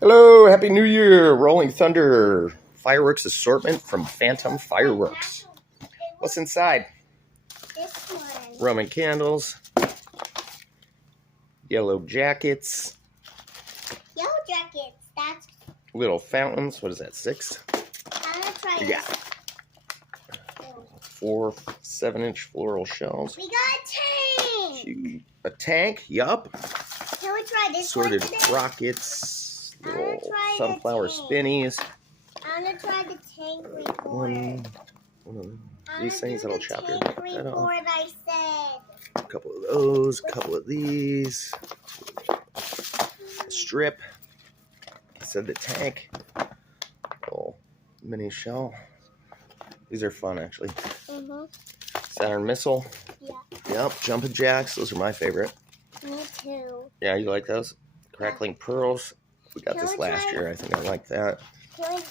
Hello, Happy New Year! Rolling Thunder fireworks assortment from Phantom Fireworks. What's inside? This one. Roman candles, yellow jackets, Yellow jackets. That's. little fountains. What is that, 6? I'm gonna try You this. got 4 7-inch floral shells. We got a tank. Cute. A tank, yup. Can we try this Assorted one today? rockets, I wanna little try the sunflower tank. spinnies. I'm gonna try the tank report. One of these things that'll chop your tank head off. report. I said. A couple of those, a couple of these. Strip. I said the tank. Little mini shell. These are fun, actually. Saturn missile. Yeah. Yep, jumping jacks. Those are my favorite. Me too. Yeah, you like those? Crackling pearls. We got Can this we last try- year. I think I like that. Can we?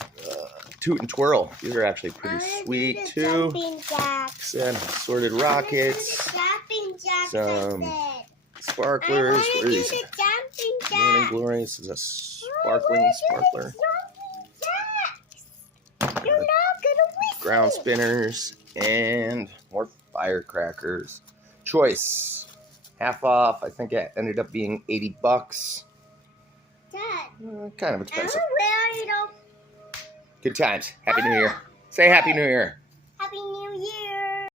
Toot and twirl. These are actually pretty I'm gonna sweet do the too. Jumping jacks. Said assorted rockets, Jumping jacks. Some I sparklers. want What to are do these? the jumping Morning jacks. Glory. This is a sparkling sparkler. You're not gonna listen. Ground spinners and more firecrackers. Choice. Half off. I think it ended up being $80. Dad, Kind of I'm expensive. aware you don't. Good times. Happy New Year. Say Happy New Year. Happy New Year.